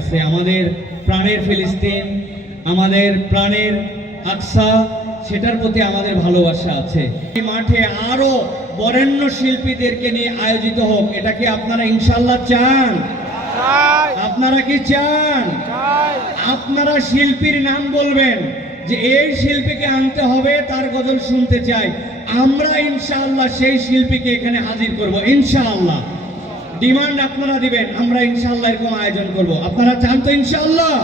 আছে আমাদের প্রাণের ফিলিস্তিন আমাদের প্রাণের আকসা সেটার প্রতি আমাদের ভালোবাসা আছে। এই মাঠে আরও বরেণ্য শিল্পীদেরকে নিয়ে আয়োজিত হোক এটা কি আপনারা ইনশাল্লাহ চান? আপনারা কি চান? আপনারা শিল্পীর নাম বলবেন যে এই শিল্পীকে আনতে হবে তার গজল শুনতে চাই। আমরা ইনশাআল্লাহ সেই শিল্পীকে এখানে হাজির করব ইনশাআল্লাহ। ডিমান্ড আপনারা দিবেন আমরা ইনশাআল্লাহ এরকম আয়োজন করব। আপনারা চান তো ইনশাআল্লাহ?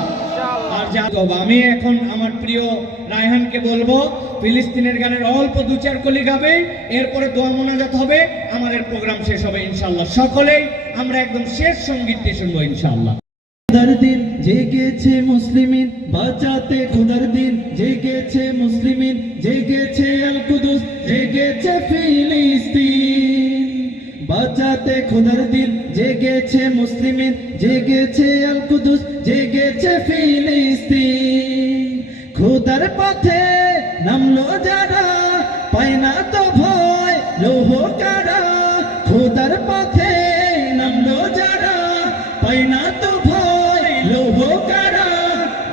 আর যা আমি এখন আমার প্রিয় রায়হানকে বলব ফিলিস্তিনের গানের অল্প দু চার কলি গাবে এরপরে দোয়া মোনাজাত হবে আমাদের প্রোগ্রাম শেষ হবে ইনশাল্লাহ সকলেই আমরা একদম শেষ সঙ্গীতটি শুনব ইনশাল্লাহ খুদার দিন জেগেছে মুসলিমিন বাঁচাতে খুদার দিন জেগেছে মুসলিমিন জেগেছে আল কুদুস জেগেছে ফিলিস্তিন। বাঁচাতে খুদার দিন। জেগেছে মুসলিমিন জেগেছে আল কুদুস জেগেছে ফিলিস্তিন। খুদার পথে নামলো যারা, পায় না তো ভয় লোহ কারা? খুদার পথে নামলো যারা, পায় না তো ভয় লোহ কারা?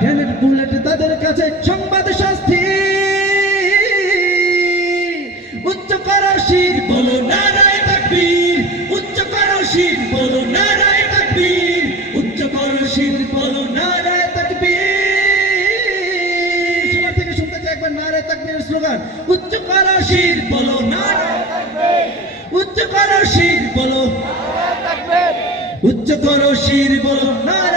গ্রেনেড বুলেট তাদের কাছে সংবাদ শাস্তি। উচ্চ করো বলো নারায় তাকবীর, উচ্চ করো শির বলো উচ্চ করো শির বলো নারায় উচ্চ করো শির বলো করো শির বলো নারায়